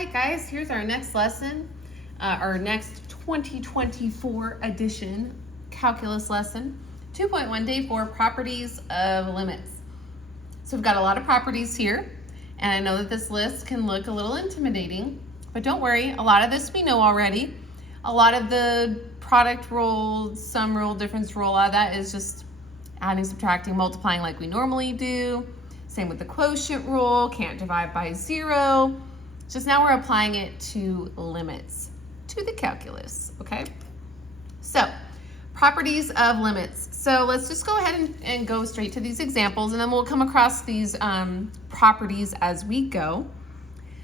right, guys, here's our next lesson, our next 2024 edition calculus lesson, 2.1 day 4, properties of limits. So we've got a lot of properties here, and I know that this list can look a little intimidating, but don't worry, a lot of this we know already. A lot of the product rule, sum rule, difference rule, all of that is just adding, subtracting, multiplying like we normally do. Same with the quotient rule, can't divide by 0. Just now we're applying it to limits, to the calculus, okay? So, properties of limits. So let's just go ahead and go straight to these examples, and then we'll come across these properties as we go.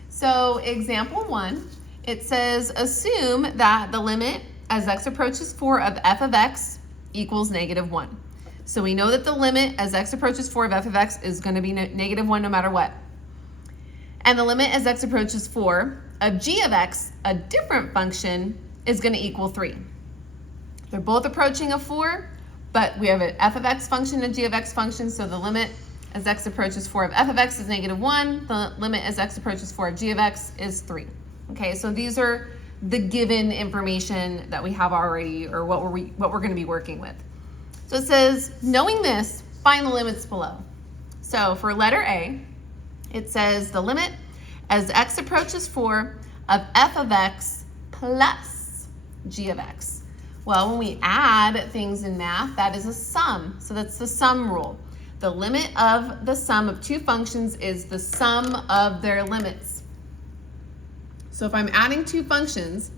So example 1, it says, assume that the limit as x approaches 4 of f of x equals -1. So we know that the limit as x approaches 4 of f of x is going to be -1 no matter what. And the limit as x approaches 4 of g of x, a different function, is going to equal 3. They're both approaching a 4, but we have an f of x function and a g of x function, so the limit as x approaches 4 of f of x is -1. The limit as x approaches 4 of g of x is 3. Okay, so these are the given information that we have already, or what we're going to be working with. So it says, knowing this, find the limits below. So for letter A, it says the limit as x approaches 4 of f of x plus g of x. Well, when we add things in math, that is a sum. So that's the sum rule. The limit of the sum of two functions is the sum of their limits. So if I'm adding two functions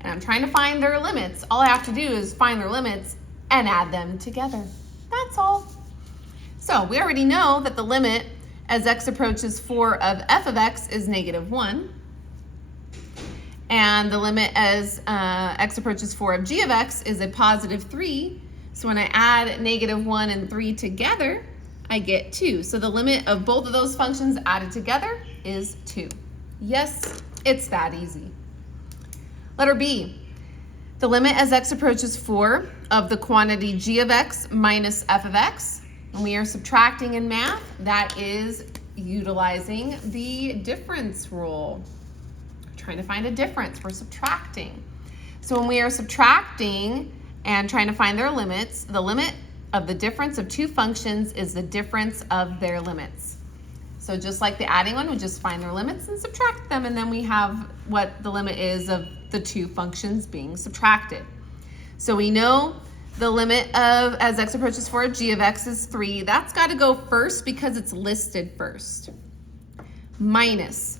and I'm trying to find their limits, all I have to do is find their limits and add them together. That's all. So we already know that the limit as x approaches 4 of f of x is -1. And the limit as x approaches 4 of g of x is a +3. So when I add -1 and 3 together, I get 2. So the limit of both of those functions added together is 2. Yes, it's that easy. Letter B. The limit as x approaches 4 of the quantity g of x minus f of x. When we are subtracting in math, that is utilizing the difference rule. We're trying to find a difference, we're subtracting. So when we are subtracting and trying to find their limits, the limit of the difference of two functions is the difference of their limits. So just like the adding one, we just find their limits and subtract them, and then we have what the limit is of the two functions being subtracted. So we know the limit of as x approaches 4 of g of x is 3. That's got to go first because it's listed first. Minus.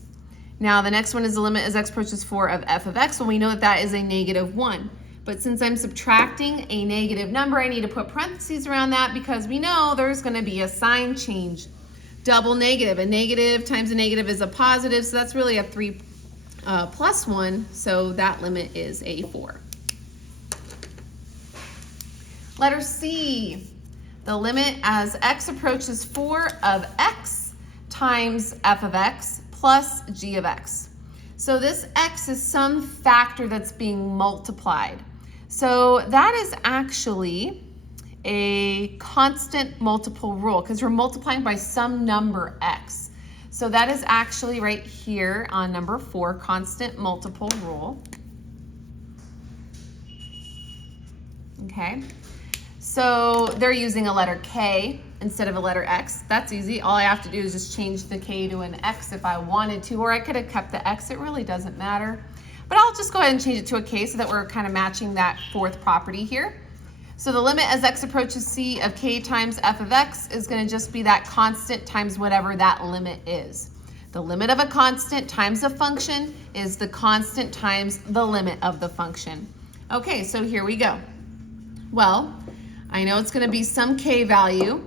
Now the next one is the limit as x approaches 4 of f of x. Well, we know that that is a -1. But since I'm subtracting a negative number, I need to put parentheses around that because we know there's going to be a sign change. Double negative. A negative times a negative is a positive, so that's really a 3 plus 1, so that limit is a 4. Letter C. The limit as x approaches 4 of x times f of x plus g of x. So this x is some factor that's being multiplied. So that is actually a constant multiple rule because we're multiplying by some number x. So that is actually right here on number 4, constant multiple rule. Okay, so they're using a letter K instead of a letter X. That's easy. All I have to do is just change the K to an X if I wanted to, or I could have kept the X. It really doesn't matter. But I'll just go ahead and change it to a K so that we're kind of matching that fourth property here. So the limit as x approaches c of k times f of x is going to just be that constant times whatever that limit is. The limit of a constant times a function is the constant times the limit of the function. Okay, so here we go. Well, I know it's going to be some k value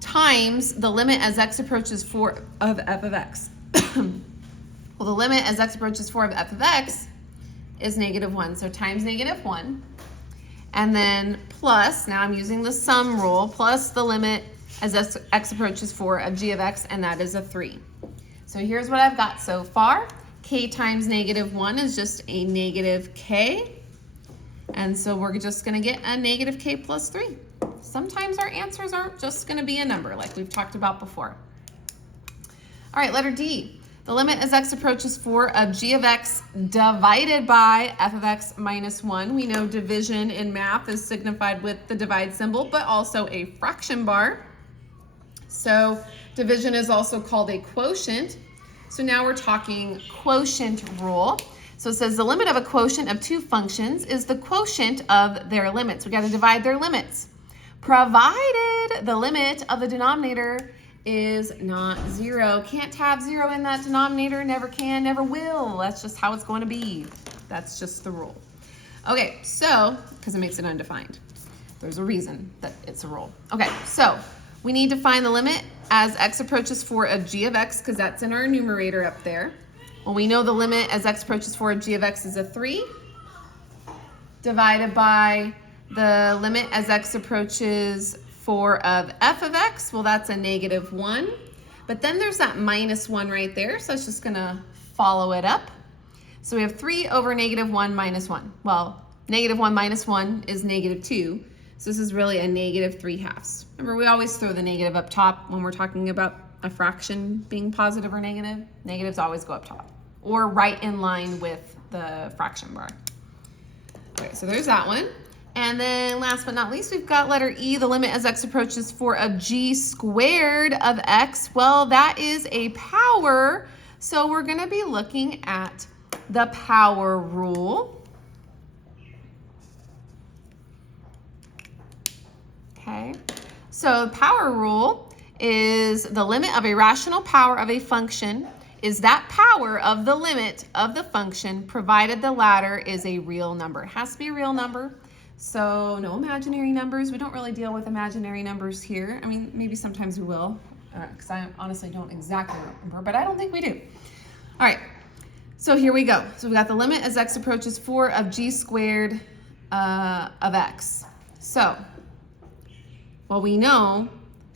times the limit as x approaches 4 of f of x. Well, the limit as x approaches 4 of f of x is -1, so times -1. And then plus, now I'm using the sum rule, plus the limit as x approaches 4 of g of x, and that is a 3. So here's what I've got so far. K times -1 is just a -k. And so we're just going to get a -k plus 3. Sometimes our answers aren't just going to be a number like we've talked about before. All right, letter D. The limit as x approaches 4 of g of x divided by f of x minus 1. We know division in math is signified with the divide symbol, but also a fraction bar. So division is also called a quotient. So now we're talking quotient rule. So it says the limit of a quotient of two functions is the quotient of their limits. We got to divide their limits, provided the limit of the denominator is not 0. Can't have 0 in that denominator, never can, never will. That's just how it's going to be. That's just the rule. Okay, so, because it makes it undefined. There's a reason that it's a rule. Okay, so we need to find the limit as x approaches 4 of g of x, because that's in our numerator up there. Well, we know the limit as x approaches 4 of g of x is a 3, divided by the limit as x approaches 4 of f of x. Well, that's a -1. But then there's that -1 right there, so it's just going to follow it up. So we have 3 over -1 minus 1. Well, -1 minus 1 is -2. So this is really a -3/2. Remember, we always throw the negative up top when we're talking about a fraction being positive or negative. Negatives always go up top or right in line with the fraction bar. Okay, so there's that one. And then last but not least, we've got letter E, the limit as x approaches 4 of g squared of x. Well, that is a power, so we're going to be looking at the power rule. Okay, so power rule is the limit of a rational power of a function is that power of the limit of the function, provided the latter is a real number. It has to be a real number. So no imaginary numbers. We don't really deal with imaginary numbers here. I mean, maybe sometimes we will, because I honestly don't exactly remember, but I don't think we do. All right, so here we go. So we got the limit as x approaches 4 of g squared of x. So, well, we know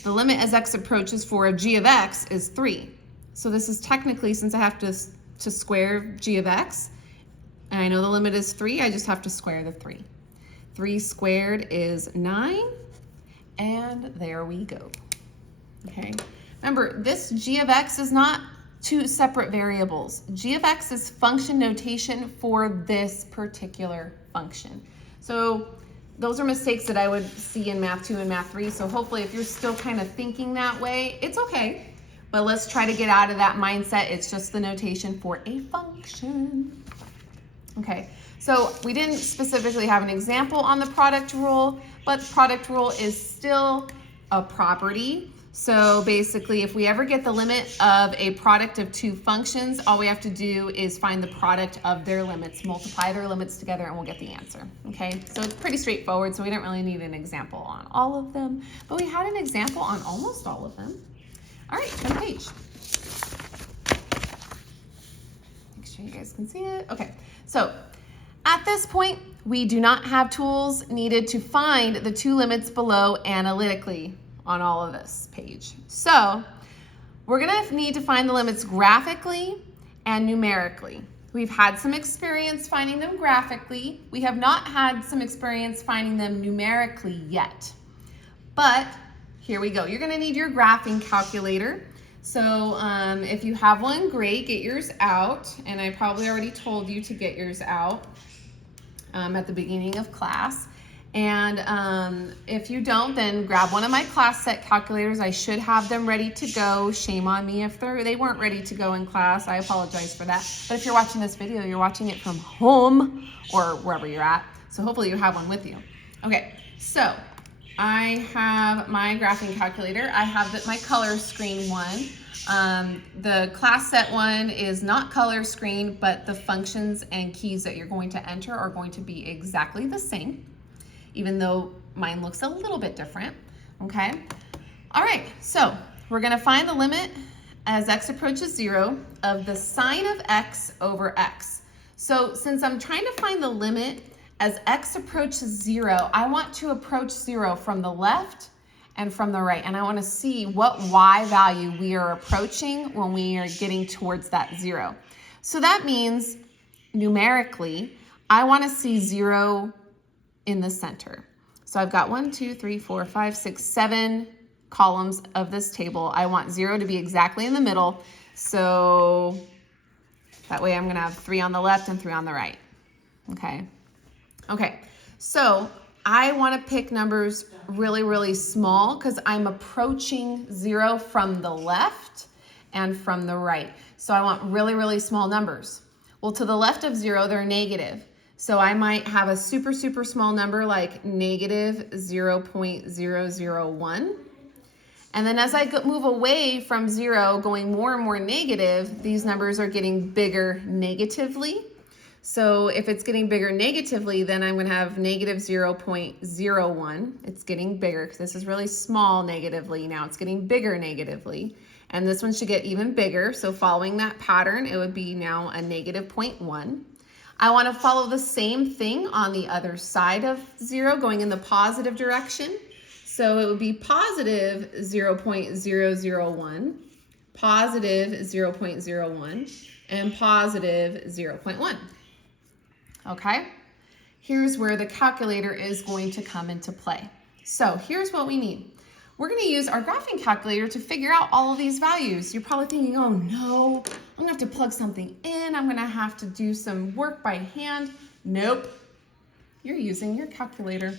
the limit as x approaches 4 of g of x is 3. So this is technically, since I have to square g of x, and I know the limit is 3, I just have to square the 3. 3 squared is 9, and there we go. Okay, remember, this g of x is not two separate variables. G of x is function notation for this particular function. So those are mistakes that I would see in Math 2 and Math 3, so hopefully if you're still kind of thinking that way, it's okay. But let's try to get out of that mindset. It's just the notation for a function. Okay, so we didn't specifically have an example on the product rule, but the product rule is still a property. So basically, if we ever get the limit of a product of two functions, all we have to do is find the product of their limits, multiply their limits together, and we'll get the answer. Okay, so it's pretty straightforward, so we don't really need an example on all of them, but we had an example on almost all of them. All right, turn the page. Make sure you guys can see it. Okay, so at this point, we do not have tools needed to find the two limits below analytically on all of this page. So we're gonna need to find the limits graphically and numerically. We've had some experience finding them graphically. We have not had some experience finding them numerically yet. But here we go. You're gonna need your graphing calculator. So if you have one, great, get yours out. And I probably already told you to get yours out at the beginning of class. And if you don't, then grab one of my class set calculators. I should have them ready to go. Shame on me if they weren't ready to go in class. I apologize for that. But if you're watching this video, you're watching it from home or wherever you're at. So hopefully you have one with you. Okay, so I have my graphing calculator. I have my color screen one. The class set one is not color screen, but the functions and keys that you're going to enter are going to be exactly the same, even though mine looks a little bit different, okay? All right, so we're gonna find the limit as x approaches 0 of the sine of x over x. So since I'm trying to find the limit as x approaches 0, I want to approach 0 from the left and from the right, and I wanna see what y value we are approaching when we are getting towards that 0. So that means numerically, I wanna see 0 in the center. So I've got 1, 2, 3, 4, 5, 6, 7 columns of this table. I want 0 to be exactly in the middle. So that way I'm gonna have 3 on the left and 3 on the right. Okay. Okay, so I wanna pick numbers really, really small because I'm approaching 0 from the left and from the right. So I want really, really small numbers. Well, to the left of 0, they're negative. So I might have a super, super small number like negative 0.001. And then as I move away from 0, going more and more negative, these numbers are getting bigger negatively. So if it's getting bigger negatively, then I'm going to have negative 0.01. It's getting bigger because this is really small negatively. Now it's getting bigger negatively. And this one should get even bigger. So following that pattern, it would be now a negative 0.1. I want to follow the same thing on the other side of 0, going in the positive direction. So it would be positive 0.001, positive 0.01, and positive 0.1. Okay, here's where the calculator is going to come into play. So here's what we need. We're going to use our graphing calculator to figure out all of these values. You're probably thinking, oh no, I'm going to have to plug something in. I'm going to have to do some work by hand. Nope, you're using your calculator.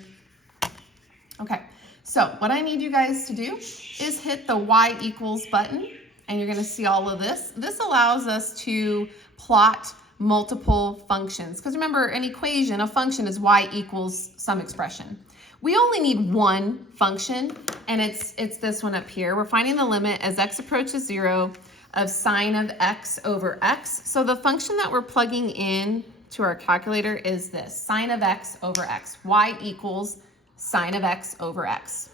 Okay, so what I need you guys to do is hit the y equals button, and you're going to see all of this. This allows us to plot multiple functions. Because remember, an equation, a function is y equals some expression. We only need one function, and it's this one up here. We're finding the limit as x approaches 0 of sine of x over x. So the function that we're plugging in to our calculator is this, sine of x over x. Y equals sine of x over x.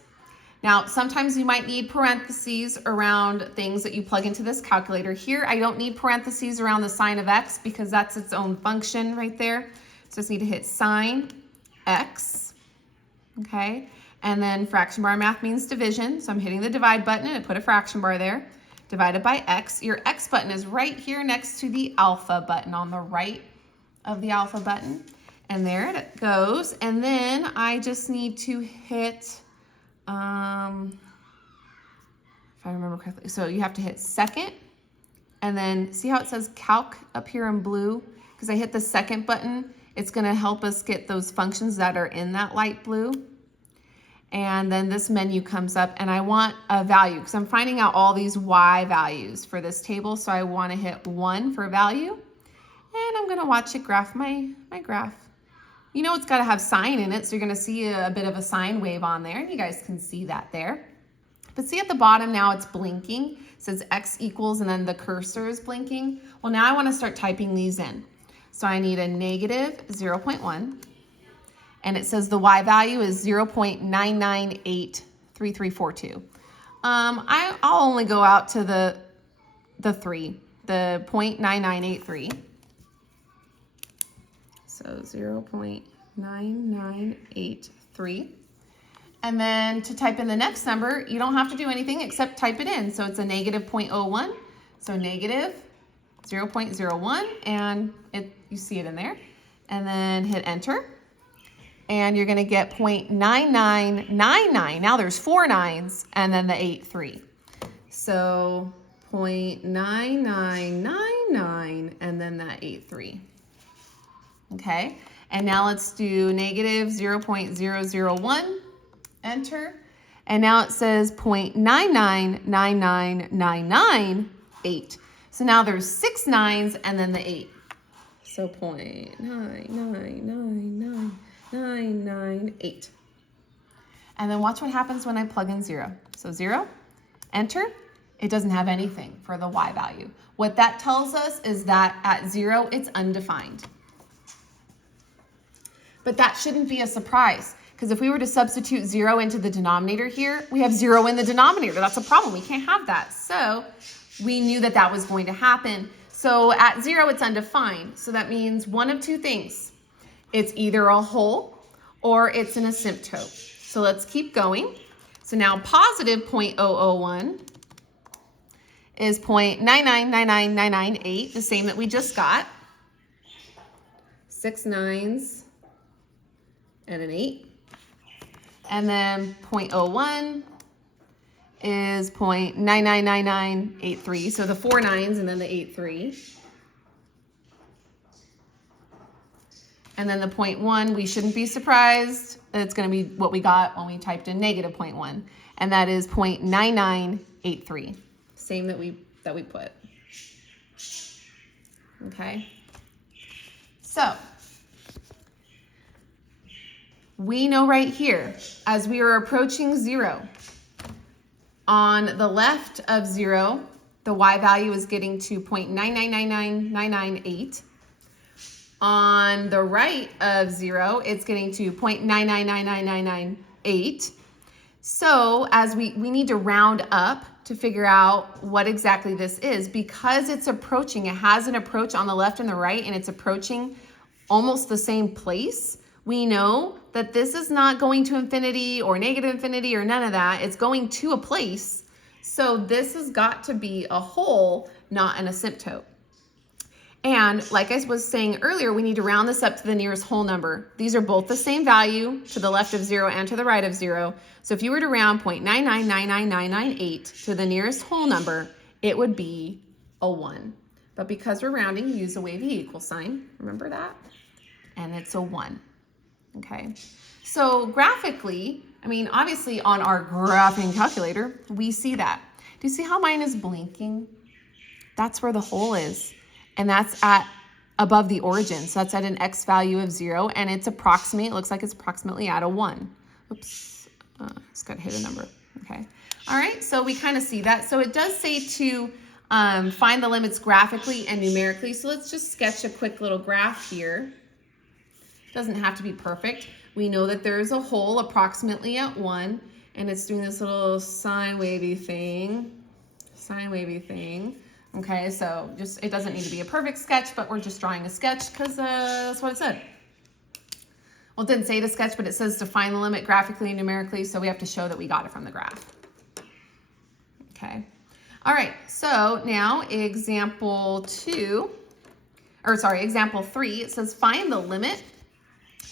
Now, sometimes you might need parentheses around things that you plug into this calculator. Here, I don't need parentheses around the sine of x because that's its own function right there. So I just need to hit sine x, okay? And then fraction bar math means division. So I'm hitting the divide button and I put a fraction bar there. Divided by x. Your x button is right here next to the alpha button on the right of the alpha button. And there it goes. And then I just need to hit, if I remember correctly, so you have to hit second, and then see how it says calc up here in blue? Because I hit the second button, it's gonna help us get those functions that are in that light blue. And then this menu comes up, and I want a value because I'm finding out all these y values for this table. So I wanna hit 1 for value, and I'm gonna watch it graph my graph. You know it's got to have sine in it, so you're going to see a bit of a sine wave on there, and you guys can see that there. But see at the bottom now it's blinking. It says x equals, and then the cursor is blinking. Well, now I want to start typing these in. So I need a negative 0.1, and it says the y value is 0.9983342. I'll only go out to the 3, the 0.9983. So 0.9983. And then to type in the next number, you don't have to do anything except type it in. So it's a negative 0.01. So negative 0.01, and you see it in there. And then hit enter. And you're going to get 0.9999. Now there's 4 nines and then the 83. So 0.9999 and then that 83. Okay, and now let's do negative 0.001, enter, and now it says 0.9999998. So now there's 6 nines and then the 8. So 0.9999998. And then watch what happens when I plug in 0. So 0, enter. It doesn't have anything for the y value. What that tells us is that at 0, it's undefined. But that shouldn't be a surprise, because if we were to substitute 0 into the denominator here, we have 0 in the denominator. That's a problem. We can't have that. So we knew that that was going to happen. So at 0, it's undefined. So that means one of two things. It's either a whole or it's an asymptote. So let's keep going. So now positive 0.001 is 0.9999998, the same that we just got. 6 nines and an 8. And then 0.01 is 0.999983. So the 4 9s and then the 83. And then the 0.1, we shouldn't be surprised. It's going to be what we got when we typed in negative 0.1. And that is 0.9983. Same that we put. Okay. So we know right here, as we are approaching 0, on the left of 0, the y value is getting to 0.9999998. On the right of 0, it's getting to 0.9999998. So as we need to round up to figure out what exactly this is, because it's approaching, it has an approach on the left and the right, and it's approaching almost the same place. We know that this is not going to infinity or negative infinity or none of that. It's going to a place. So this has got to be a whole, not an asymptote. And like I was saying earlier, we need to round this up to the nearest whole number. These are both the same value to the left of 0 and to the right of 0. So if you were to round 0.9999998 to the nearest whole number, it would be a 1. But because we're rounding, use a wavy equal sign. Remember that? And it's a 1. Okay. So graphically, I mean, obviously on our graphing calculator, we see that. Do you see how mine is blinking? That's where the hole is. And that's at above the origin. So that's at an x value of 0, and it's approximate. It looks like it's approximately at a 1. Oops, just got to hit a number. Okay. All right, so we kind of see that. So it does say to find the limits graphically and numerically. So let's just sketch a quick little graph here. It doesn't have to be perfect. We know that there's a hole approximately at 1, and it's doing this little sine wavy thing. Okay, so just, it doesn't need to be a perfect sketch, but we're just drawing a sketch because that's what it said. Well, it didn't say to sketch, but it says to find the limit graphically and numerically, so we have to show that we got it from the graph. Okay. All right, so now example 3, it says find the limit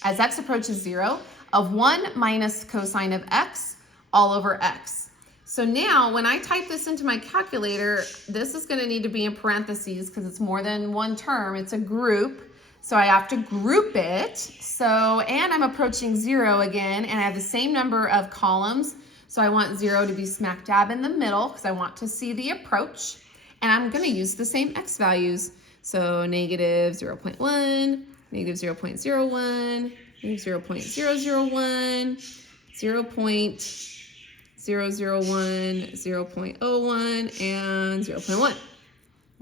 as x approaches 0 of 1 minus cosine of x all over x. So now when I type this into my calculator, this is going to need to be in parentheses because it's more than one term. It's a group. So I have to group it. So, and I'm approaching 0 again, and I have the same number of columns. So I want 0 to be smack dab in the middle because I want to see the approach. And I'm going to use the same x values. So negative 0.1, negative 0.01, negative 0.001, 0.001, 0.01, and 0.1.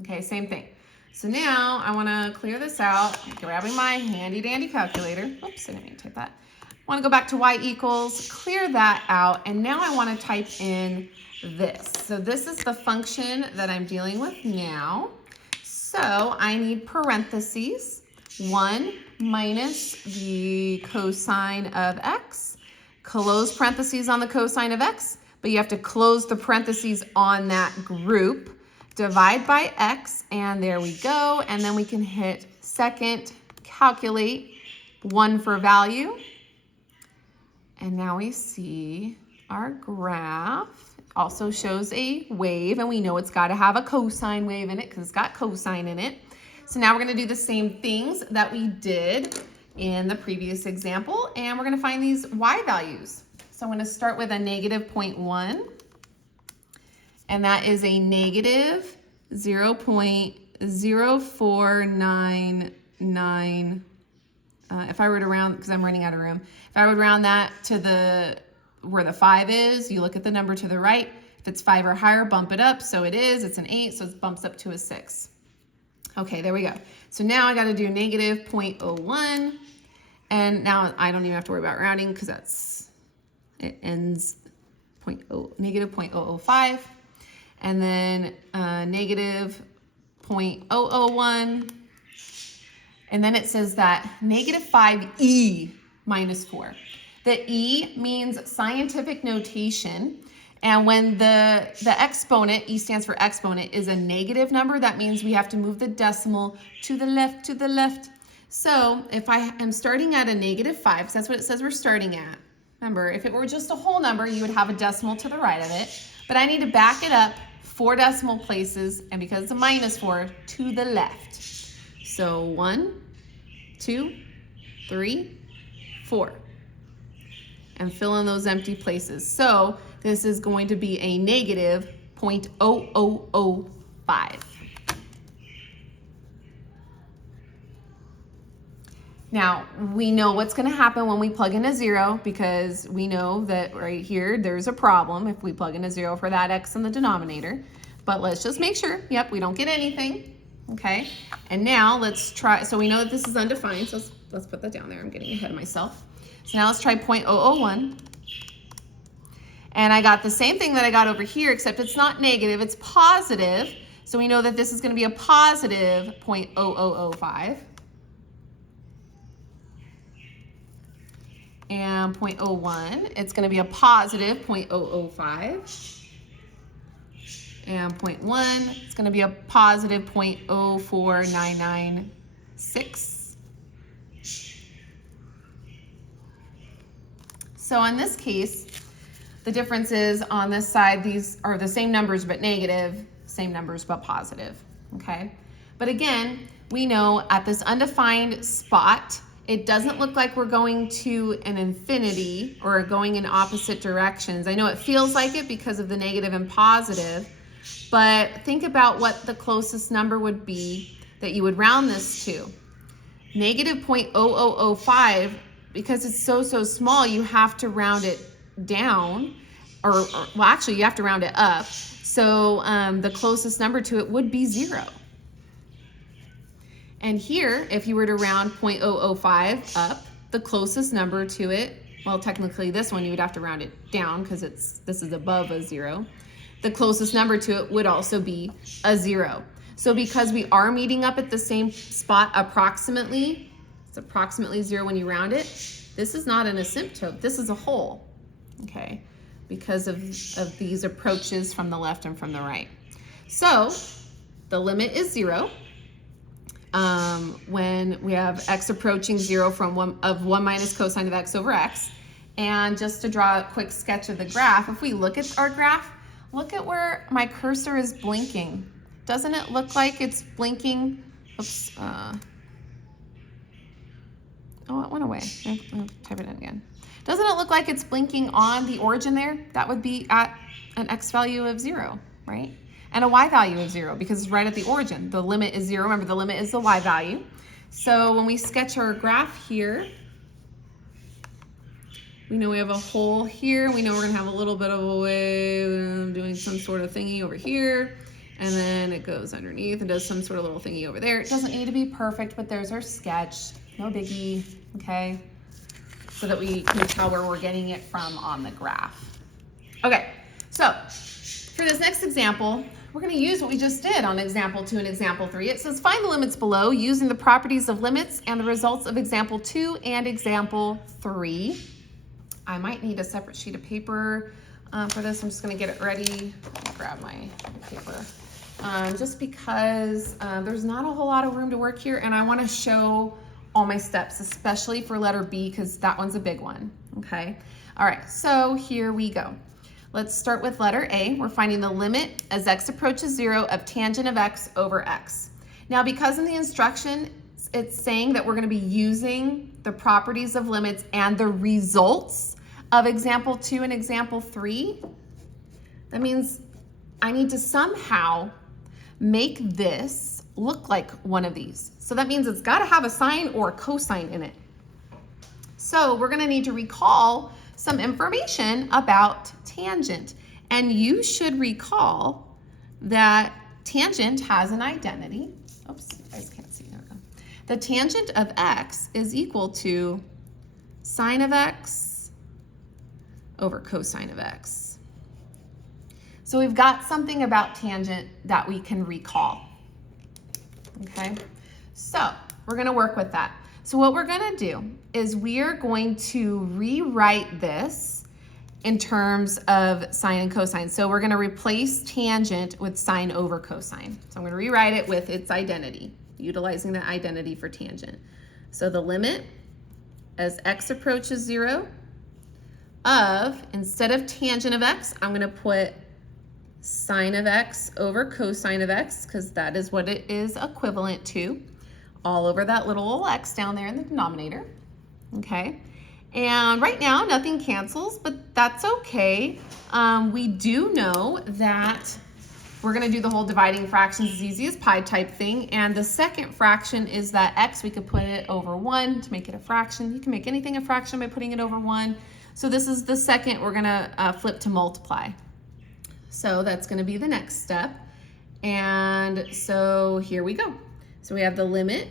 Okay, same thing. So now I want to clear this out, grabbing my handy dandy calculator. Oops, I didn't mean to type that. I want to go back to y equals, clear that out, and now I want to type in this. So this is the function that I'm dealing with now. So I need parentheses, 1 minus the cosine of x, close parentheses on the cosine of x, but you have to close the parentheses on that group, divide by x, and there we go. And then we can hit second, calculate, 1 for value. And now we see our graph. Also shows a wave, and we know it's got to have a cosine wave in it because it's got cosine in it. So now we're going to do the same things that we did in the previous example, and we're going to find these y values. So I'm going to start with a negative 0.1, and that is a negative 0.0499. If I were to round, because I'm running out of room, if I would round that to where the 5 is, you look at the number to the right. If it's 5 or higher, bump it up. So it is, it's an 8, so it bumps up to a 6. Okay, there we go. So now I got to do negative 0.01. And now I don't even have to worry about rounding because it ends negative 0.005. And then negative 0.001. And then it says that negative 5e minus 4. The e means scientific notation. And when the exponent, e stands for exponent, is a negative number, that means we have to move the decimal to the left, to the left. So if I am starting at a negative 5, because that's what it says we're starting at. Remember, if it were just a whole number, you would have a decimal to the right of it. But I need to back it up 4 decimal places, and because it's a -4, to the left. So 1, 2, 3, 4. And fill in those empty places. So this is going to be a negative 0.0005. Now, we know what's going to happen when we plug in a 0, because we know that right here there's a problem if we plug in a 0 for that x in the denominator. But let's just make sure, yep, we don't get anything, okay? And now let's try, so we know that this is undefined, so let's put that down there. I'm getting ahead of myself. So now let's try 0.001. And I got the same thing that I got over here, except it's not negative, it's positive. So we know that this is going to be a positive 0.0005. And 0.01, it's going to be a positive 0.005. And 0.1, it's going to be a positive 0.04996. So in this case, the difference is on this side, these are the same numbers but negative, same numbers but positive, okay? But again, we know at this undefined spot, it doesn't look like we're going to an infinity or going in opposite directions. I know it feels like it because of the negative and positive, but think about what the closest number would be that you would round this to. Negative 0.0005, because it's so small, you have to round it down, or well, actually you have to round it up. So the closest number to it would be 0. And here, if you were to round 0.005 up, the closest number to it, well, technically this one you would have to round it down because this is above a 0. The closest number to it would also be a 0. So because we are meeting up at the same spot approximately, it's approximately 0 when you round it, this is not an asymptote, this is a whole, okay, because of these approaches from the left and from the right. So the limit is 0. When we have x approaching 0 from 1 minus cosine of x over x. And just to draw a quick sketch of the graph, if we look at our graph, look at where my cursor is blinking. Doesn't it look like it's blinking? Oops. Oh, it went away. I'll type it in again. Doesn't it look like it's blinking on the origin there? That would be at an x value of 0, right? And a y value of 0 because it's right at the origin. The limit is 0. Remember, the limit is the y value. So when we sketch our graph here, we know we have a hole here. We know we're going to have a little bit of a way doing some sort of thingy over here. And then it goes underneath and does some sort of little thingy over there. It doesn't need to be perfect, but there's our sketch. No biggie, okay? So that we can tell where we're getting it from on the graph. Okay, so for this next example, we're going to use what we just did on example 2 and example 3. It says find the limits below using the properties of limits and the results of example 2 and example 3. I might need a separate sheet of paper for this. I'm just going to get it ready. Let me grab my paper. Just because there's not a whole lot of room to work here, and I want to show all my steps, especially for letter B, because that one's a big one, okay? All right, so here we go. Let's start with letter A. We're finding the limit as x approaches 0 of tangent of x over x. Now, because in the instruction, it's saying that we're going to be using the properties of limits and the results of example 2 and example 3, that means I need to somehow make this look like one of these. So that means it's got to have a sine or a cosine in it. So we're going to need to recall some information about tangent. And you should recall that tangent has an identity. Oops, you guys can't see. There we go. The tangent of x is equal to sine of x over cosine of x. So we've got something about tangent that we can recall. Okay, so we're going to work with that. So what we're going to do is we are going to rewrite this in terms of sine and cosine. So we're going to replace tangent with sine over cosine. So I'm going to rewrite it with its identity, utilizing that identity for tangent. So the limit as x approaches 0 of, instead of tangent of x, I'm going to put sine of x over cosine of x, because that is what it is equivalent to, all over that little x down there in the denominator, okay? And right now, nothing cancels, but that's okay. We do know that we're gonna do the whole dividing fractions as easy as pie type thing, and the second fraction is that x, we could put it over 1 to make it a fraction. You can make anything a fraction by putting it over 1. So this is the second we're gonna flip to multiply. So that's gonna be the next step. And so here we go. So we have the limit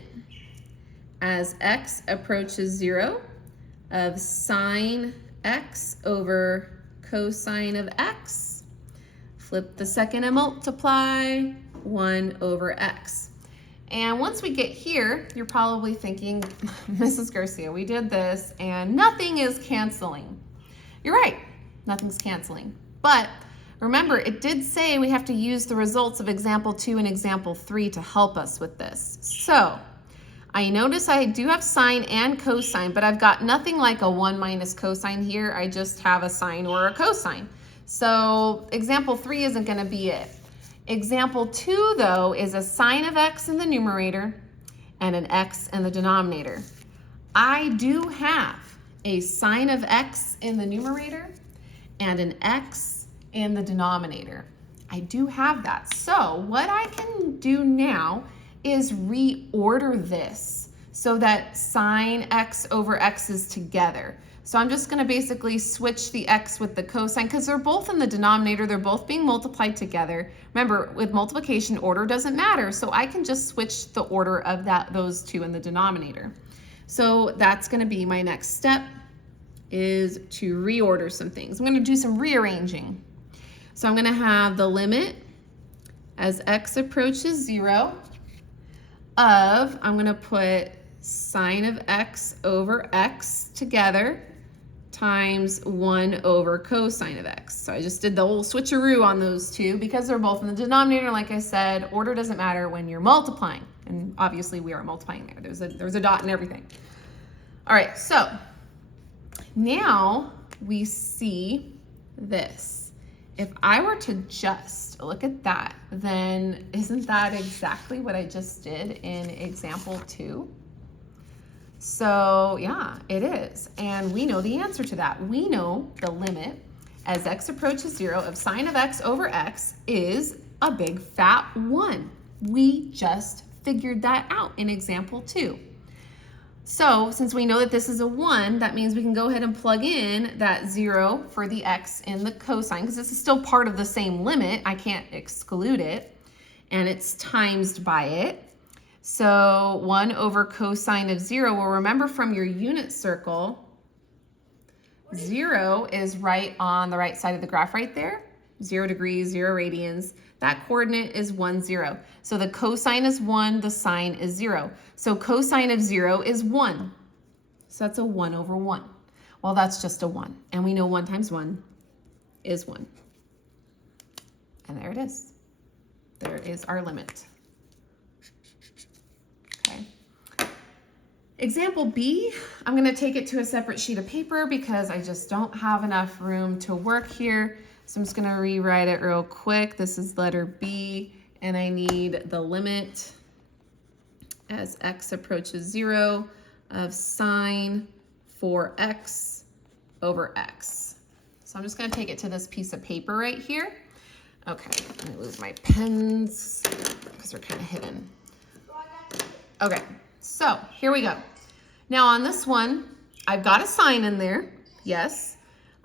as x approaches 0 of sine x over cosine of x. Flip the second and multiply, 1 over x. And once we get here, you're probably thinking, Mrs. Garcia, we did this and nothing is canceling. You're right, nothing's canceling. But remember, it did say we have to use the results of example 2 and example 3 to help us with this. So I notice I do have sine and cosine, but I've got nothing like a 1 minus cosine here. I just have a sine or a cosine. So example 3 isn't going to be it. Example 2, though, is a sine of x in the numerator and an x in the denominator. I do have a sine of x in the numerator and an x in the denominator. I do have that. So what I can do now is reorder this so that sine x over x is together. So I'm just gonna basically switch the x with the cosine because they're both in the denominator, they're both being multiplied together. Remember, with multiplication, order doesn't matter, so I can just switch the order of those two in the denominator. So that's gonna be my next step, is to reorder some things. I'm gonna do some rearranging. So I'm gonna have the limit as x approaches 0 of, I'm gonna put sine of x over x together times 1 over cosine of x. So I just did the whole switcheroo on those two because they're both in the denominator. Like I said, order doesn't matter when you're multiplying. And obviously we are multiplying there. There's a dot and everything. All right, so now we see this. If I were to just look at that, then isn't that exactly what I just did in example 2? So yeah, it is. And we know the answer to that. We know the limit as x approaches 0 of sine of x over x is a big fat 1. We just figured that out in example 2. So since we know that this is a 1, that means we can go ahead and plug in that 0 for the x in the cosine, because this is still part of the same limit. I can't exclude it. And it's times by it. So 1 over cosine of 0, well, remember from your unit circle, 0 is right on the right side of the graph right there. 0 degrees, 0 radians. That coordinate is 1, 0. So the cosine is 1, the sine is 0. So cosine of 0 is 1. So that's a 1 over 1. Well, that's just a 1. And we know 1 times 1 is 1. And there it is. There is our limit. Okay. Example B, I'm going to take it to a separate sheet of paper because I just don't have enough room to work here. So I'm just going to rewrite it real quick. This is letter B, and I need the limit as x approaches 0 of sine 4x over x. So I'm just going to take it to this piece of paper right here. Okay, let me lose my pens because they're kind of hidden. Okay, so here we go. Now on this one, I've got a sine in there, yes,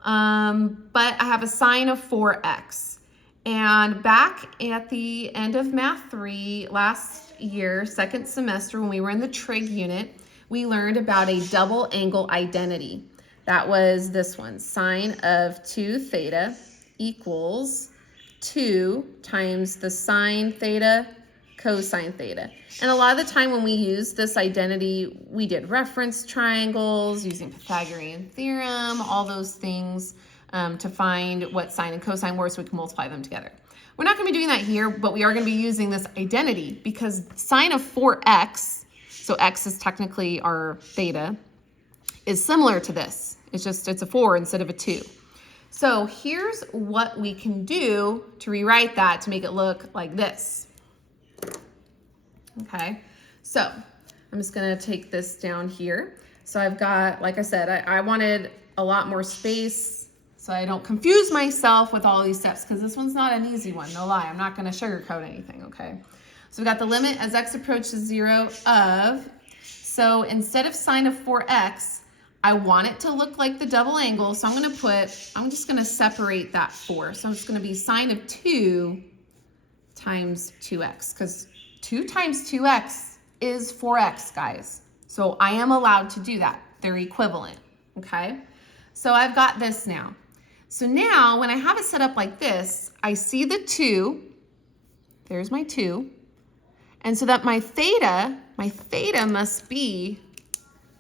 but I have a sine of 4x. And back at the end of Math 3 last year, second semester, when we were in the trig unit, we learned about a double angle identity. That was this one, sine of 2 theta equals 2 times the sine theta cosine theta. And a lot of the time when we use this identity, we did reference triangles using Pythagorean theorem, all those things to find what sine and cosine were so we can multiply them together. We're not going to be doing that here, but we are going to be using this identity because sine of 4x, so x is technically our theta, is similar to this. It's a 4 instead of a 2. So here's what we can do to rewrite that to make it look like this. Okay, so I'm just gonna take this down here. So I've got, like I said, I wanted a lot more space so I don't confuse myself with all these steps, because this one's not an easy one, no lie. I'm not gonna sugarcoat anything, okay? So we've got the limit as x approaches 0 of, so instead of sine of 4x, I want it to look like the double angle, so I'm just gonna separate that 4. So it's gonna be sine of 2 times 2x, because 2 times 2x is 4x, guys. So I am allowed to do that. They're equivalent, okay? So I've got this now. So now when I have it set up like this, I see the 2, there's my 2, and so that my theta must be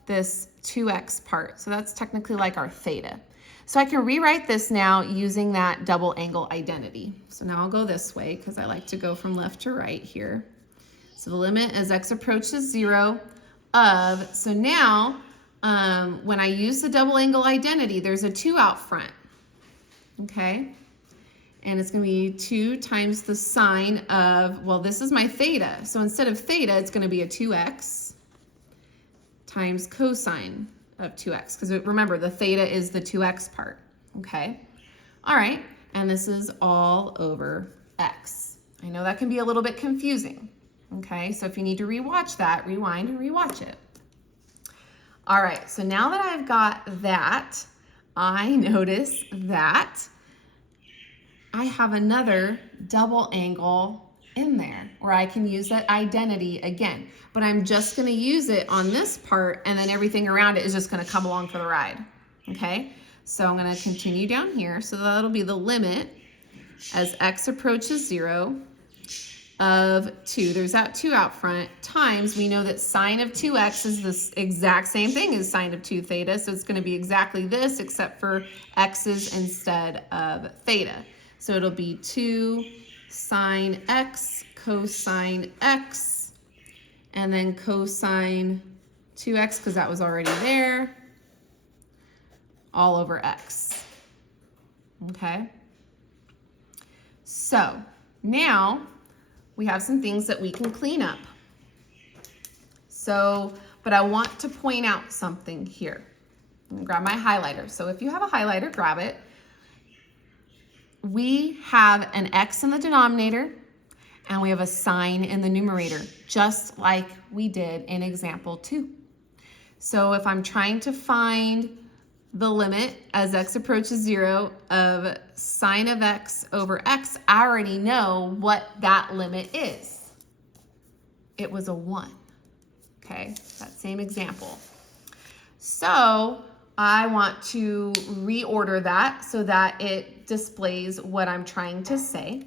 this 2x part. So that's technically like our theta. So I can rewrite this now using that double angle identity. So now I'll go this way because I like to go from left to right here. So the limit as x approaches 0 of, so now when I use the double angle identity, there's a 2 out front, okay? And it's gonna be 2 times the sine of, well, this is my theta. So instead of theta, it's gonna be a 2x times cosine of 2x, because remember, the theta is the 2x part, okay? All right, and this is all over x. I know that can be a little bit confusing, okay? So if you need to rewatch that, rewind and rewatch it. All right, so now that I've got that, I notice that I have another double angle in there where I can use that identity again, but I'm just gonna use it on this part, and then everything around it is just gonna come along for the ride, okay? So I'm gonna continue down here. So that'll be the limit as x approaches 0 of 2, there's that 2 out front, times, we know that sine of 2x is this exact same thing as sine of 2 theta, so it's gonna be exactly this except for x's instead of theta. So it'll be 2 sine x cosine x, and then cosine 2x, because that was already there, all over x, okay? So now we have some things that we can clean up. So, but I want to point out something here. I'm gonna grab my highlighter. So if you have a highlighter, grab it. We have an x in the denominator and we have a sign in the numerator, just like we did in example 2. So if I'm trying to find the limit as x approaches 0 of sine of x over x, I already know what that limit is. It was a 1, okay? That same example. So I want to reorder that so that it displays what I'm trying to say.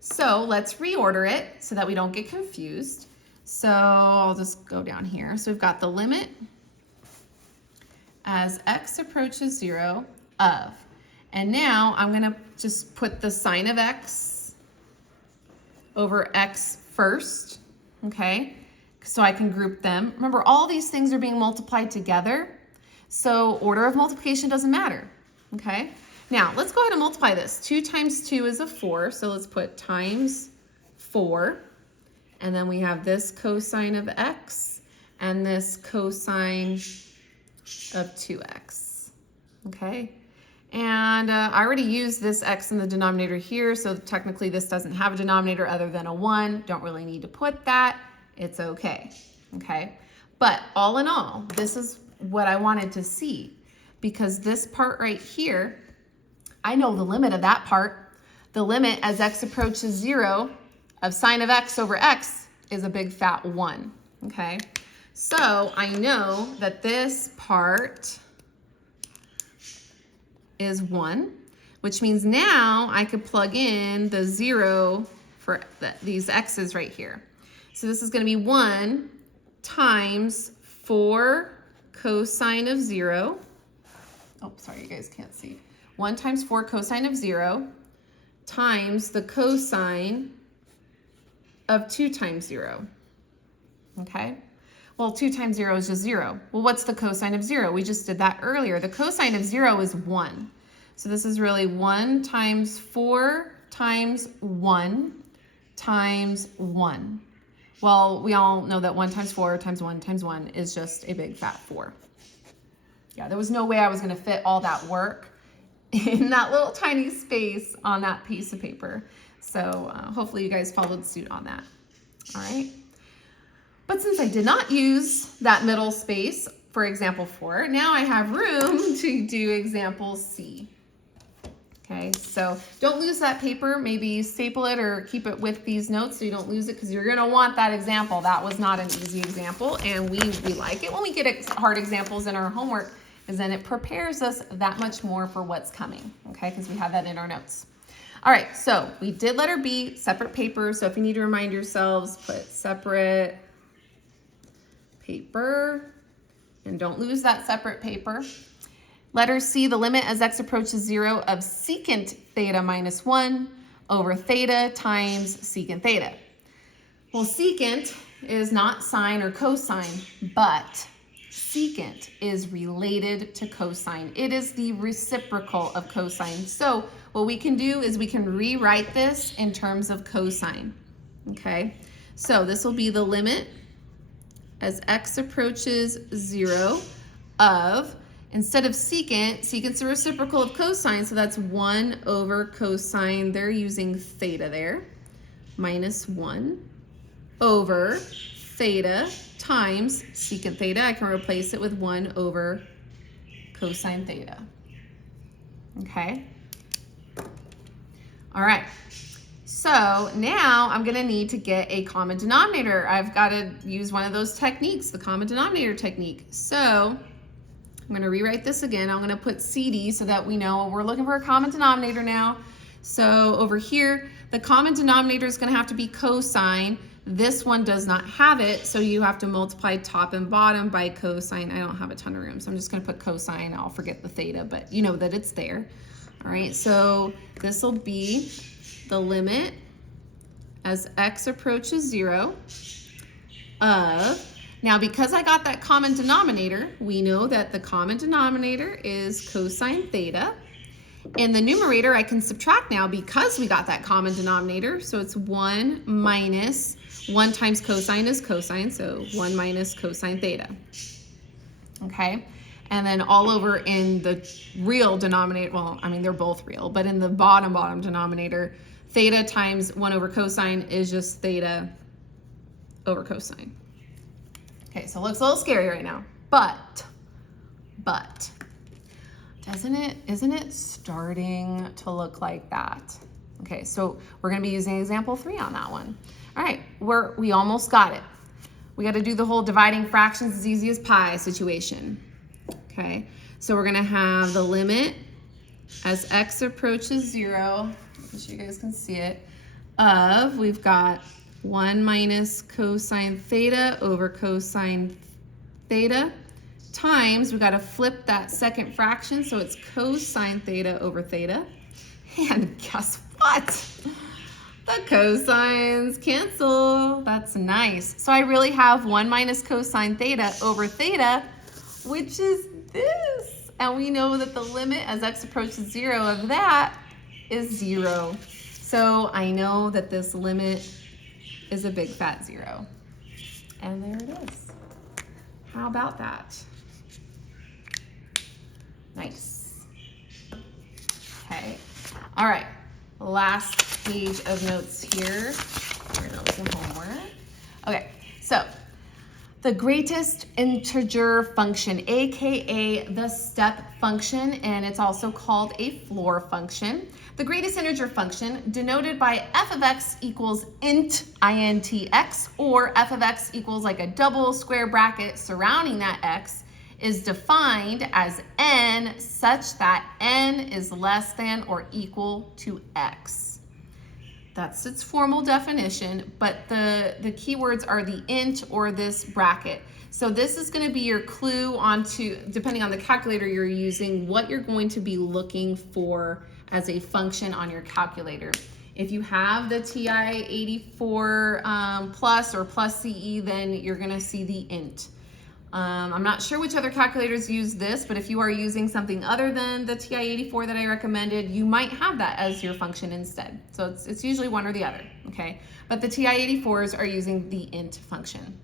So let's reorder it so that we don't get confused. So I'll just go down here. So we've got the limit as x approaches 0 of, and now I'm gonna just put the sine of x over x first, okay? So I can group them. Remember, all these things are being multiplied together, so order of multiplication doesn't matter, okay? Now, let's go ahead and multiply this. 2 times 2 is a 4, so let's put times 4, and then we have this cosine of x and this cosine of 2x, okay? And I already used this x in the denominator here, so technically this doesn't have a denominator other than a 1. Don't really need to put that. It's okay, okay? But all in all, this is what I wanted to see, because this part right here, I know the limit of that part. The limit as x approaches 0 of sine of x over x is a big fat 1, okay? So I know that this part is 1, which means now I could plug in the 0 for these x's right here. So this is going to be 1 times 4 cosine of 0. Oh, sorry, you guys can't see. 1 times 4 cosine of 0 times the cosine of 2 times 0, okay? Well, 2 times 0 is just 0. Well, what's the cosine of 0? We just did that earlier. The cosine of 0 is 1. So this is really 1 times 4 times 1 times 1. Well, we all know that 1 times 4 times 1 times 1 is just a big fat 4. Yeah, there was no way I was going to fit all that work in that little tiny space on that piece of paper. So hopefully you guys followed suit on that. All right. But since I did not use that middle space for example 4, now I have room to do example C. Okay, so don't lose that paper. Maybe staple it or keep it with these notes so you don't lose it, because you're gonna want that example. That was not an easy example, and we like it when we get hard examples in our homework, because then it prepares us that much more for what's coming, okay, because we have that in our notes. All right, so we did letter B, separate paper. So if you need to remind yourselves, put separate paper, and don't lose that separate paper. Letter C, the limit as x approaches 0 of secant theta minus 1 over theta times secant theta. Well, secant is not sine or cosine, but secant is related to cosine. It is the reciprocal of cosine. So what we can do is we can rewrite this in terms of cosine, okay? So this will be the limit as x approaches 0 of, instead of secant, secant's a reciprocal of cosine, so that's 1 over cosine, they're using theta there, minus 1 over theta times secant theta. I can replace it with 1 over cosine theta. Okay? All right. So now I'm going to need to get a common denominator. I've got to use one of those techniques, the common denominator technique. So I'm going to rewrite this again. I'm going to put CD so that we know we're looking for a common denominator now. So over here, the common denominator is going to have to be cosine. This one does not have it, so you have to multiply top and bottom by cosine. I don't have a ton of room, so I'm just going to put cosine. I'll forget the theta, but you know that it's there. All right, so this will be the limit as x approaches 0 of, now because I got that common denominator, we know that the common denominator is cosine theta. In the numerator, I can subtract now because we got that common denominator. So it's 1 minus 1 times cosine is cosine, so 1 minus cosine theta. Okay, and then all over in the real denominator, well, I mean, they're both real, but in the bottom denominator, theta times 1 over cosine is just theta over cosine. Okay, so it looks a little scary right now, but, isn't it starting to look like that? Okay, so we're gonna be using example 3 on that one. All right, we almost got it. We gotta do the whole dividing fractions as easy as pie situation. Okay, so we're gonna have the limit as x approaches 0, so you guys can see it, of, we've got 1 minus cosine theta over cosine theta times, we got to flip that second fraction, so it's cosine theta over theta. And guess what? The cosines cancel. That's nice. So I really have 1 minus cosine theta over theta, which is this. And we know that the limit as x approaches 0 of that is 0. So I know that this limit is a big fat 0. And there it is. How about that? Nice. Okay. All right. Last page of notes here. Your notes and homework. Okay. So the greatest integer function, aka the step function, and it's also called a floor function. The greatest integer function, denoted by f of x equals int x, or f of x equals like a double square bracket surrounding that x, is defined as n such that n is less than or equal to x. That's its formal definition, but the keywords are the int or this bracket. So this is going to be your clue onto, depending on the calculator you're using, what you're going to be looking for as a function on your calculator. If you have the TI-84 plus or plus CE, then you're going to see the int. I'm not sure which other calculators use this, but if you are using something other than the TI-84 that I recommended, you might have that as your function instead. So it's usually one or the other, okay? But the TI-84s are using the int function.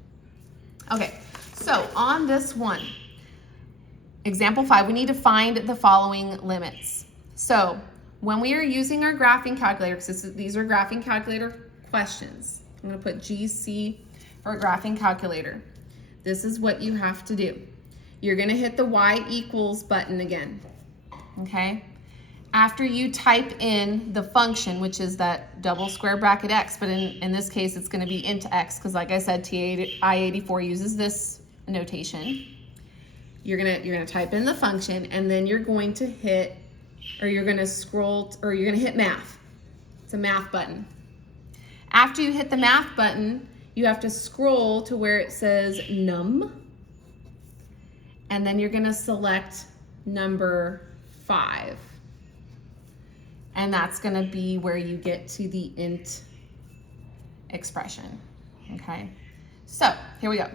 Okay, so on this one, example 5, we need to find the following limits. So when we are using our graphing calculator, because these are graphing calculator questions, I'm going to put GC for a graphing calculator. This is what you have to do. You're going to hit the y equals button again, okay? After you type in the function, which is that double square bracket x, but in this case, it's going to be int x, because like I said, TI-84 uses this notation. You're gonna type in the function, and then you're going to hit, or you're going to scroll, or you're going to hit math. It's a math button. After you hit the math button, you have to scroll to where it says num, and then you're going to select number 5. And that's going to be where you get to the int expression, okay? So here we go.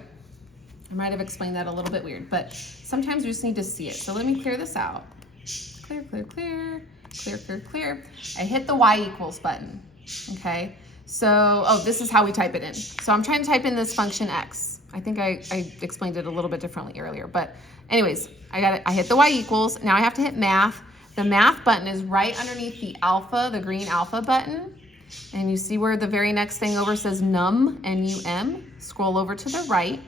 I might have explained that a little bit weird, but sometimes you just need to see it. So let me clear this out. Clear, clear, clear, clear, clear, clear. I hit the y equals button, okay? So, oh, this is how we type it in. So I'm trying to type in this function x. I think I explained it a little bit differently earlier, but anyways, I hit the y equals. Now I have to hit math. The math button is right underneath the alpha, the green alpha button. And you see where the very next thing over says num, N-U-M. Scroll over to the right.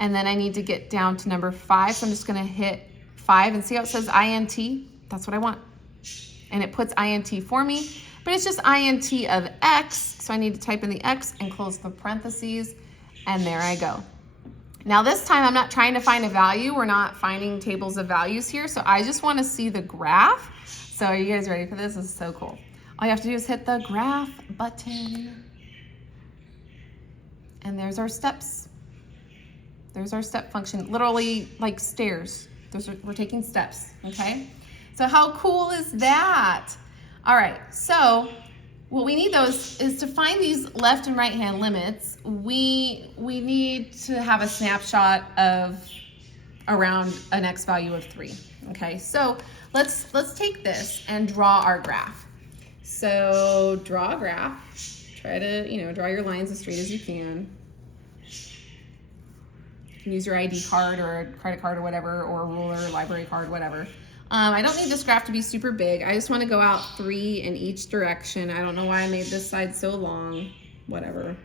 And then I need to get down to number 5. So I'm just gonna hit 5 and see how it says int? That's what I want. And it puts int for me, but it's just int of x. So I need to type in the x and close the parentheses, and there I go. Now this time I'm not trying to find a value. We're not finding tables of values here. So I just want to see the graph. So are you guys ready for this? This is so cool. All you have to do is hit the graph button. And there's our steps. There's our step function, literally like stairs. We're taking steps, okay? So how cool is that? All right, so what we need those is to find these left and right hand limits. We need to have a snapshot of around an x value of 3. Okay, so let's take this and draw our graph. So draw a graph. Try to draw your lines as straight as you can. You can use your ID card or a credit card or whatever, or a ruler, library card, whatever. I don't need this graph to be super big. I just want to go out 3 in each direction. I don't know why I made this side so long. Whatever.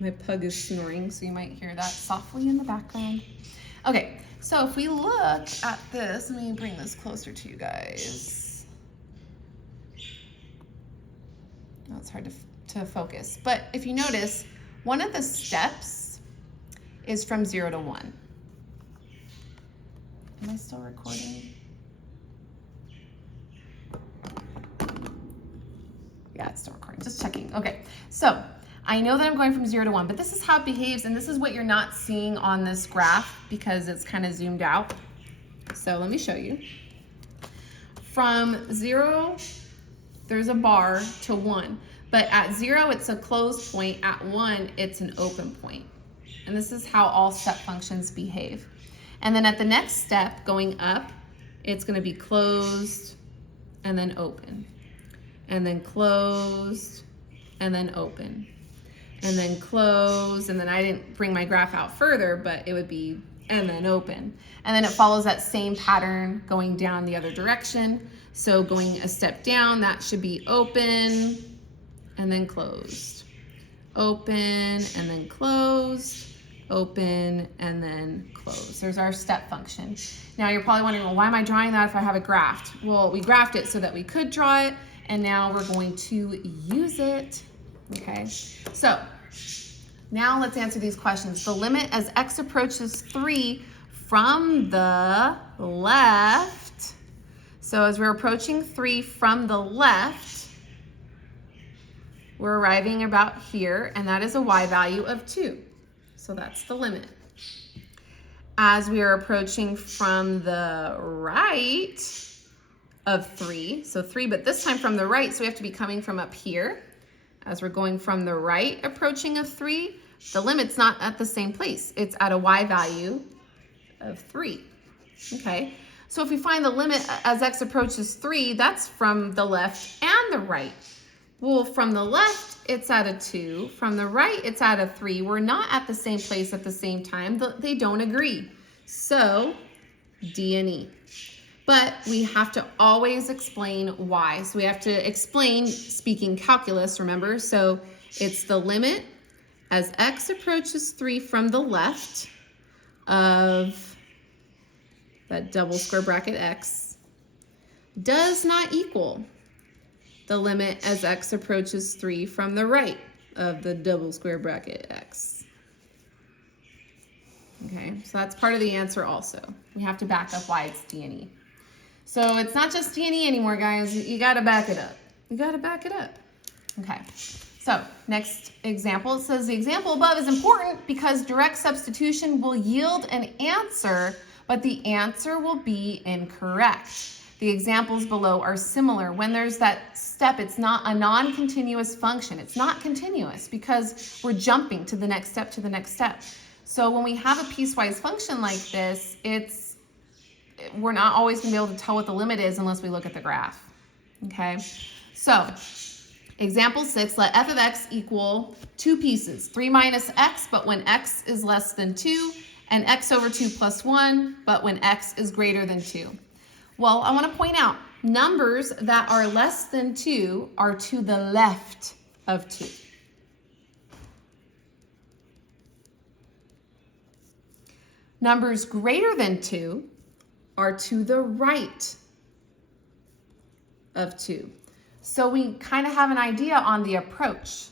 My pug is snoring, so you might hear that softly in the background. Okay, so if we look at this, let me bring this closer to you guys. Oh, it's hard to focus. But if you notice, one of the steps is from 0 to 1. Am I still recording? Yeah, it's still recording. Just checking. Okay, so I know that I'm going from 0 to 1, but this is how it behaves, and this is what you're not seeing on this graph because it's kind of zoomed out. So let me show you. From 0, there's a bar, to 1. But at 0, it's a closed point. At 1, it's an open point. And this is how all step functions behave. And then at the next step, going up, it's going to be closed and then open. And then closed and then open. And then closed, and then I didn't bring my graph out further, but it would be and then open. And then it follows that same pattern going down the other direction. So going a step down, that should be open and then closed. Open and then closed. Open and then closed. There's our step function. Now you're probably wondering, well, why am I drawing that if I have it graphed? Well, we graphed it so that we could draw it, and now we're going to use it. Okay, so now let's answer these questions. The limit as x approaches 3 from the left. So as we're approaching 3 from the left, we're arriving about here, and that is a y value of 2. So that's the limit. As we are approaching from the right, of 3. So 3, but this time from the right, so we have to be coming from up here. As we're going from the right, approaching of 3, the limit's not at the same place. It's at a y value of 3. Okay, so if we find the limit as x approaches 3, that's from the left and the right. Well, from the left, it's at a 2. From the right, it's at a 3. We're not at the same place at the same time. They don't agree. So, D and E. But we have to always explain why. So we have to explain, speaking calculus, remember? So it's the limit as x approaches 3 from the left of that double square bracket x does not equal the limit as x approaches 3 from the right of the double square bracket x. Okay, so that's part of the answer also. We have to back up why it's D and E. So it's not just D and E anymore, guys. You got to back it up. You got to back it up. Okay, so next example. It says the example above is important because direct substitution will yield an answer, but the answer will be incorrect. The examples below are similar. When there's that step, it's not a non-continuous function. It's not continuous because we're jumping to the next step, to the next step. So when we have a piecewise function like this, we're not always going to be able to tell what the limit is unless we look at the graph. Okay, so example 6, let f of x equal 2 pieces, 3 minus x, but when x is less than 2, and x over 2 plus 1, but when x is greater than 2. Well, I want to point out, numbers that are less than 2 are to the left of 2. Numbers greater than 2 are to the right of 2. So we kind of have an idea on the approach,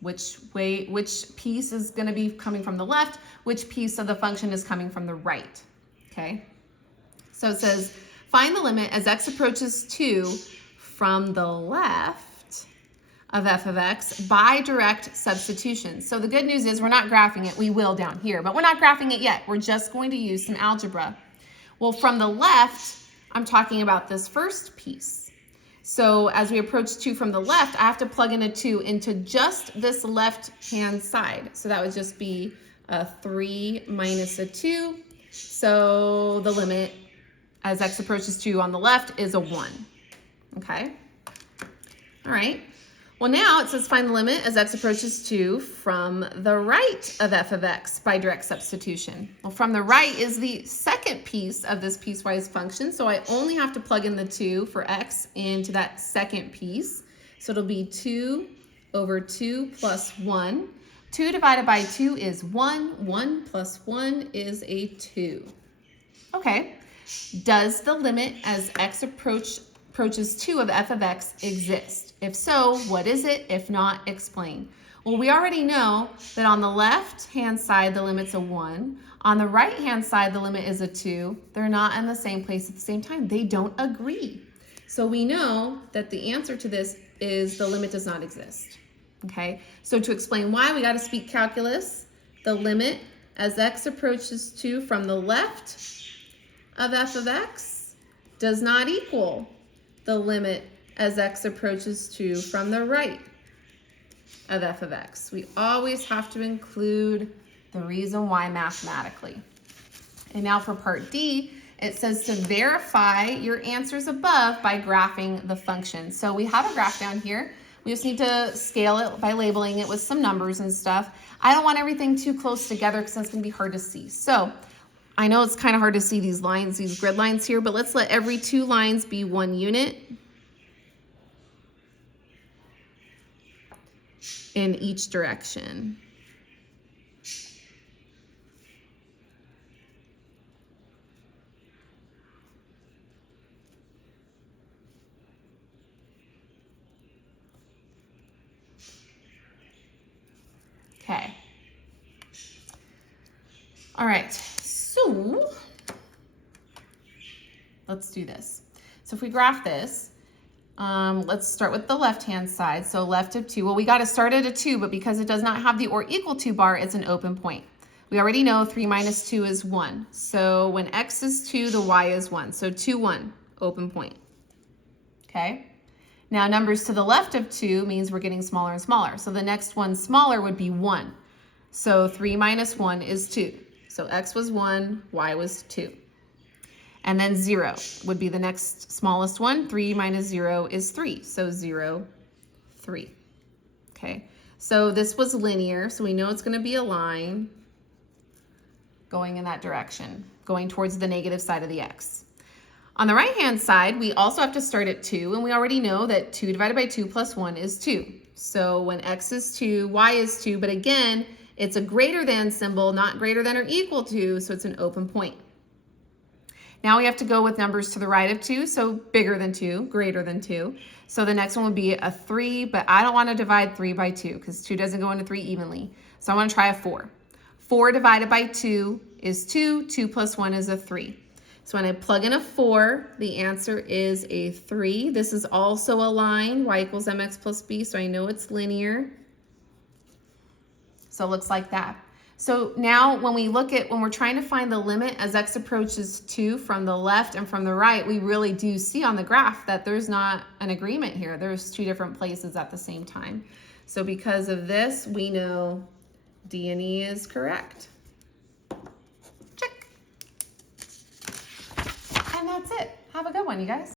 which piece is going to be coming from the left, which piece of the function is coming from the right. Okay, so it says find the limit as x approaches 2 from the left of f of x by direct substitution. So the good news is we're not graphing it. We will down here, but we're not graphing it yet. We're just going to use some algebra. Well, from the left, I'm talking about this first piece. So as we approach 2 from the left, I have to plug in a 2 into just this left-hand side. So that would just be a 3 minus a 2. So the limit as x approaches 2 on the left is a 1. Okay? All right. Well, now it says find the limit as x approaches 2 from the right of f of x by direct substitution. Well, from the right is the second piece of this piecewise function, so I only have to plug in the 2 for x into that second piece. So it'll be 2 over 2 plus 1. 2 divided by 2 is 1. 1 plus 1 is a 2. Okay. Does the limit as x approaches 2 of f of x exist? If so, what is it? If not, explain. Well, we already know that on the left-hand side, the limit's a 1. On the right-hand side, the limit is a 2. They're not in the same place at the same time. They don't agree. So we know that the answer to this is the limit does not exist. Okay, so to explain why, we got to speak calculus. The limit as x approaches 2 from the left of f of x does not equal the limit as x approaches 2 from the right of f of x. We always have to include the reason why mathematically. And now for part D, it says to verify your answers above by graphing the function. So we have a graph down here. We just need to scale it by labeling it with some numbers and stuff. I don't want everything too close together because that's going to be hard to see. So I know it's kind of hard to see these lines, these grid lines here, but let's let every 2 lines be 1 unit in each direction. Okay. All right, so let's do this. So if we graph this, let's start with the left-hand side. So left of 2. Well, we got to start at a 2, but because it does not have the or equal to bar, it's an open point. We already know 3 minus 2 is 1. So when x is 2, the y is 1. So 2, 1, open point. okay? Now numbers to the left of 2 means we're getting smaller and smaller. So the next one smaller would be 1. So 3 minus 1 is 2. So x was 1, y was 2. And then 0 would be the next smallest one. 3 minus 0 is 3. So 0, 3. Okay, so this was linear, so we know it's going to be a line going in that direction, going towards the negative side of the x. On the right-hand side, we also have to start at 2, and we already know that 2 divided by 2 plus 1 is 2. So when x is 2, y is 2, but again, it's a greater than symbol, not greater than or equal to, so it's an open point. Now we have to go with numbers to the right of 2, so bigger than 2, greater than 2. So the next one would be a 3, but I don't want to divide 3 by 2 because 2 doesn't go into 3 evenly. So I want to try a 4. 4 divided by 2 is 2. 2 plus 1 is a 3. So when I plug in a 4, the answer is a 3. This is also a line, y equals mx plus b, so I know it's linear. So it looks like that. So now when we're trying to find the limit as x approaches 2 from the left and from the right, we really do see on the graph that there's not an agreement here. There's 2 different places at the same time. So because of this, we know D and E is correct. Check. And that's it. Have a good one, you guys.